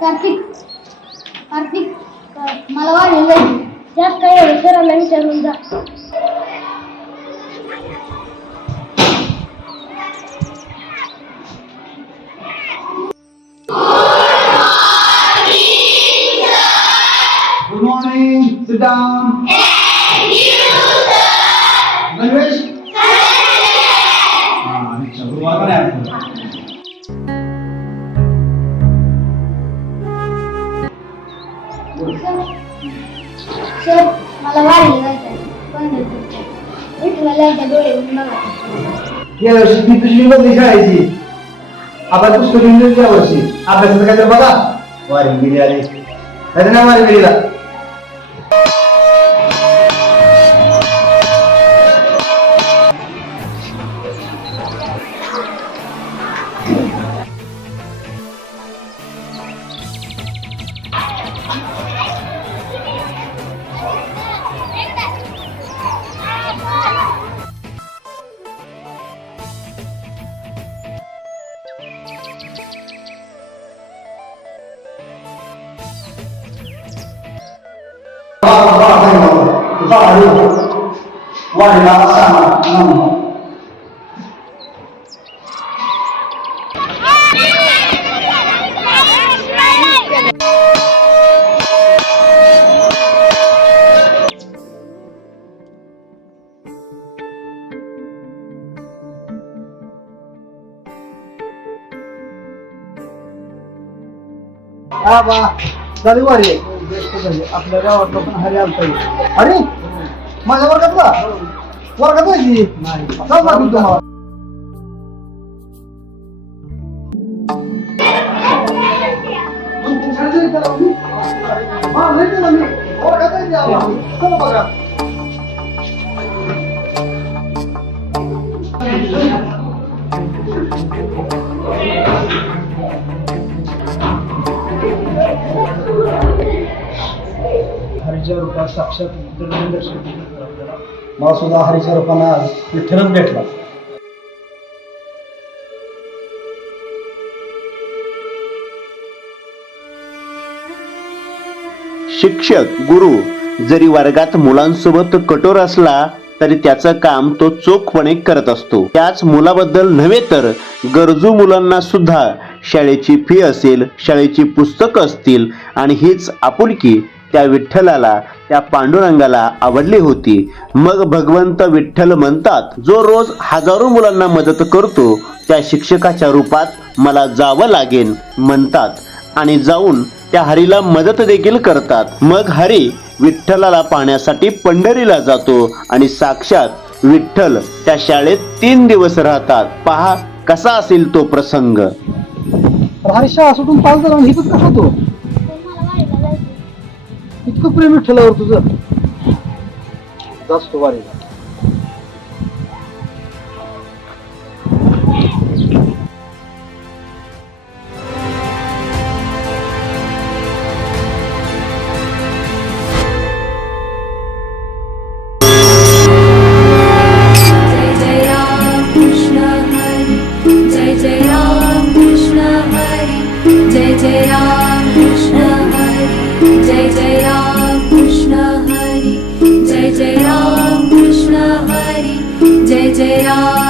कार्तिक कार्तिक मला वाढेल जायचं त्यात काय एवढं सरांना विचारून जा. Good morning. Sit down. Thank you, sir. Language? अच्छा. गुरुवार पण आहे सर मला वाढेल जायचं पंढरपूरच्या विठ्ठलाच्या डोळे बघा. या वर्षी मी तुझी बदली शाळेची आता पुस्तक लिहिली या वर्षी अभ्यासाचं काय तर बघा. वारी गेली आली अरे नाही वारी गेलीला वारीला सांगा. हा बा झाली वारी आपल्या गावातला पण हरी आलता. अरे माझ्या वर्गातला वर्गात आहे चल ना तुम्हाला बघा हरीच्या रूपात साक्षात विठ्ठलाने दर्शन दिलं आपल्याला. मला सुद्धा हरीच्या रूपाने आज विठ्ठलच भेटला. शिक्षक गुरु जरी वर्गात मुलांसोबत कठोर असला तरी त्याचं काम तो चोखपणे करत असतो. त्याच मुलाबद्दल नव्हे तर गरजू मुलांना सुद्धा शाळेची फी असेल, शाळेची पुस्तकं असतील आणि हीच आपुलकी त्या विठ्ठलाला, त्या पांडुरंगाला आवडली होती. मग भगवंत विठ्ठल म्हणतात, जो रोज हजारो मुलांना मदत करतो त्या शिक्षकाच्या रूपात मला जावं लागेल म्हणतात आणि जाऊन त्या हरीला मदत देखील करतात. मग हरी विठ्ठलाला पाहण्यासाठी पंढरीला जातो आणि साक्षात विठ्ठल त्या शाळेत 3 दिवस राहतात. पहा कसा असेल तो प्रसंग. हरी शाळा सुटून पास झाला आणि इथंच कसा तो इतकं प्रेम विठ्ठलावर तुझं जास्त वारीला. जय राम